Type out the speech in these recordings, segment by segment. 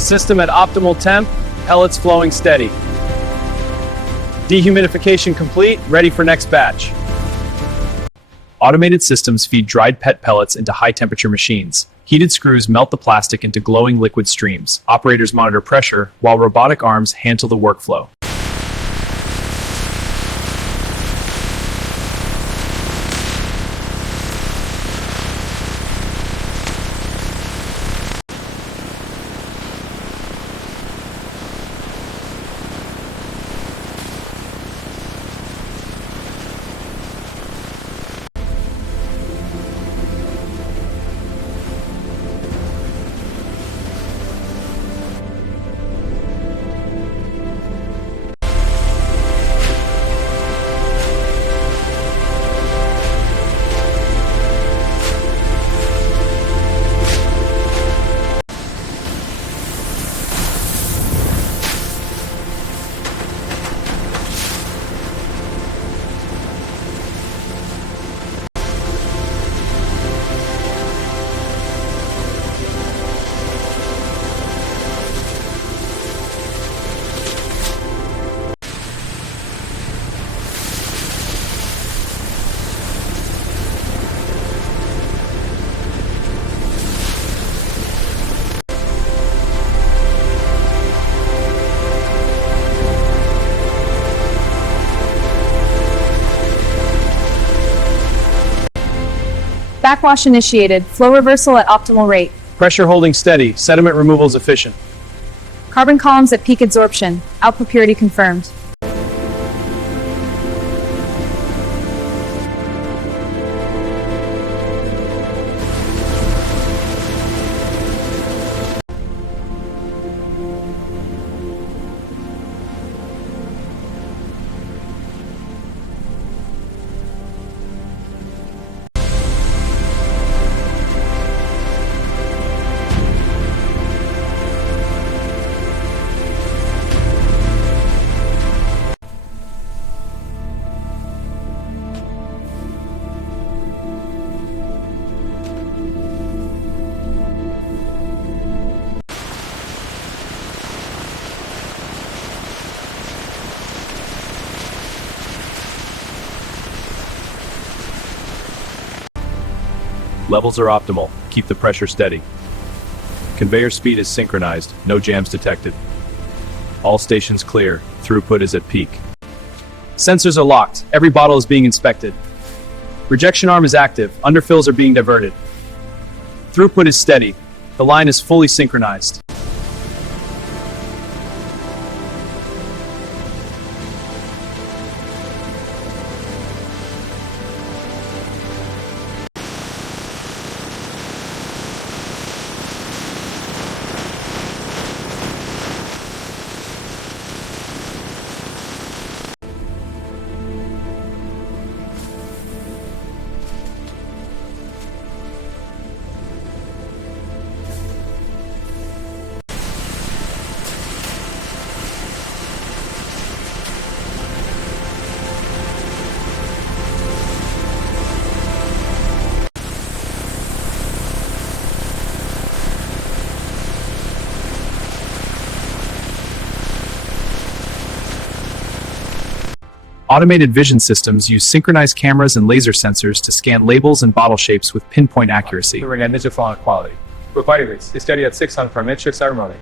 System at optimal temp, pellets flowing steady. Dehumidification complete, ready for next batch. Automated systems feed dried PET pellets into high-temperature machines. Heated screws melt the plastic into glowing liquid streams. Operators monitor pressure, while robotic arms handle the workflow. Backwash initiated. Flow reversal at optimal rate. Pressure holding steady, sediment removal is efficient. Carbon columns at peak adsorption. Output purity confirmed. Levels are optimal. Keep the pressure steady. Conveyor speed is synchronized. No jams detected. All stations clear. Throughput is at peak. Sensors are locked. Every bottle is being inspected. Rejection arm is active. Underfills are being diverted. Throughput is steady. The line is fully synchronized. Automated vision systems use synchronized cameras and laser sensors to scan labels and bottle shapes with pinpoint accuracy. Quality. Required rates. Steady at 600 per metric ceremony.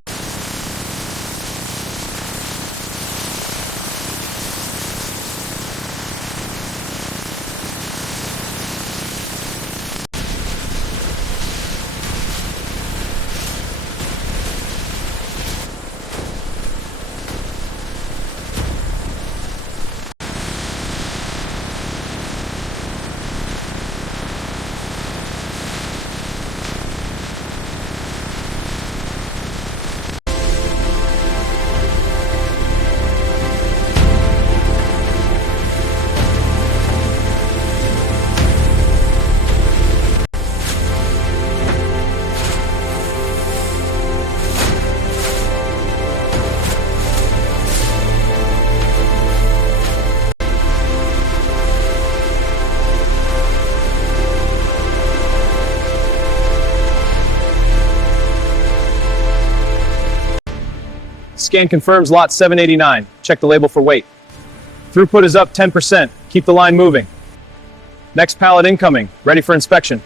Scan confirms lot 789. Check the label for weight. Throughput is up 10%. Keep the line moving. Next pallet incoming. Ready for inspection.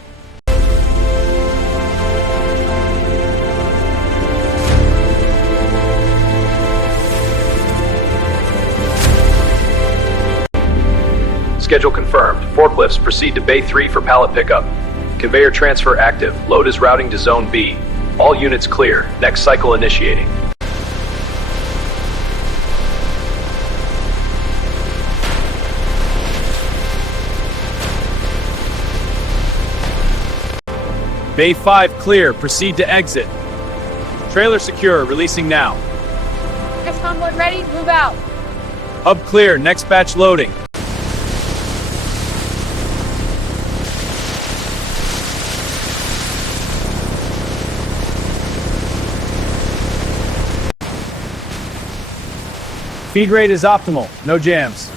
Schedule confirmed. Forklifts proceed to Bay 3 for pallet pickup. Conveyor transfer active. Load is routing to Zone B. All units clear. Next cycle initiating. Bay 5 clear. Proceed to exit. Trailer secure. Releasing now. Next convoy ready, move out. Hub clear. Next batch loading. Feed rate is optimal, no jams.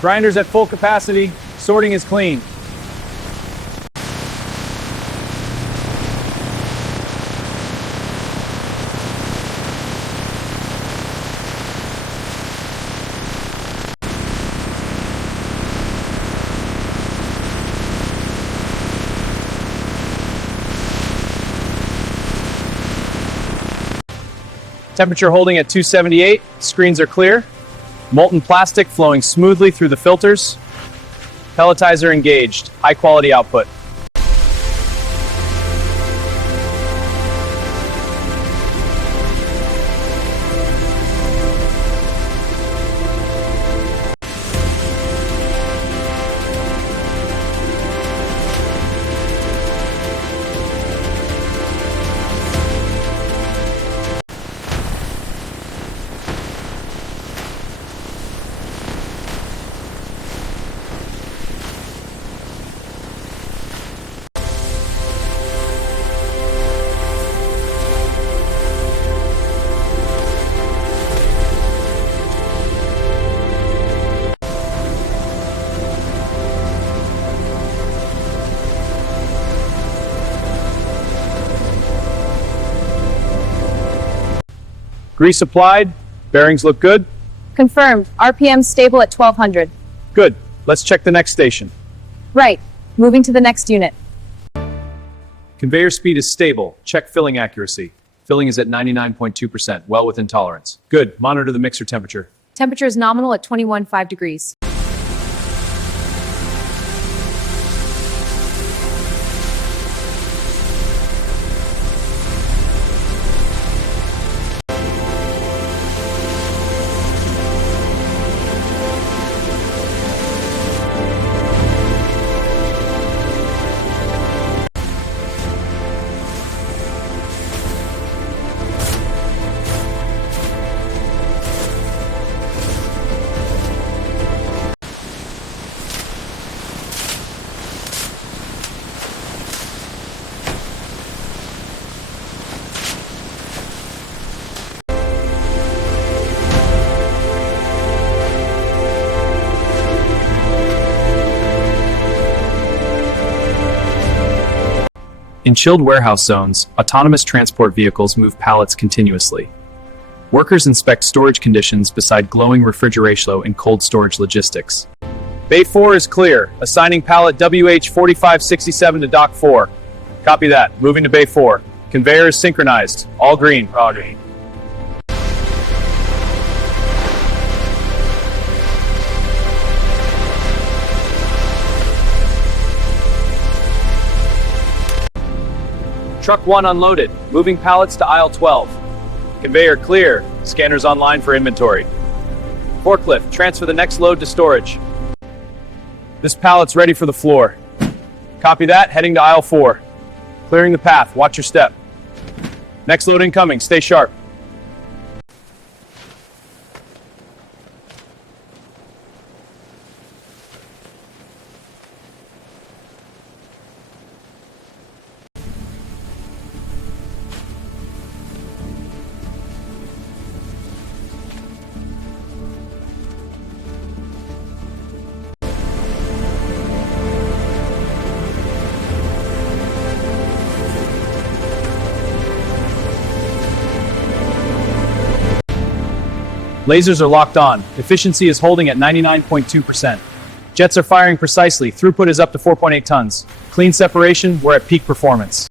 Grinders at full capacity, sorting is clean. Temperature holding at 278, screens are clear. Molten plastic flowing smoothly through the filters. Pelletizer engaged, high quality output. Grease applied, bearings look good. Confirmed. RPM stable at 1200. Good, let's check the next station. Right. Moving to the next unit. Conveyor speed is stable, check filling accuracy. Filling is at 99.2%, well within tolerance. Good, monitor the mixer temperature. Temperature is nominal at 21.5 degrees. In chilled warehouse zones, autonomous transport vehicles move pallets continuously. Workers inspect storage conditions beside glowing refrigeration in cold storage logistics. Bay 4 is clear, assigning pallet WH4567 to Dock 4. Copy that, moving to Bay 4. Conveyor is synchronized, all green. All green. Truck 1 unloaded, moving pallets to aisle 12. Conveyor clear, scanners online for inventory. Forklift, transfer the next load to storage. This pallet's ready for the floor. Copy that, heading to aisle 4. Clearing the path, watch your step. Next load incoming, stay sharp. Lasers are locked on. Efficiency is holding at 99.2%. Jets are firing precisely. Throughput is up to 4.8 tons. Clean separation, we're at peak performance.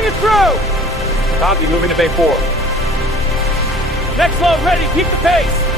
Bring it through! Copy, moving to Bay 4. Next load ready, keep the pace!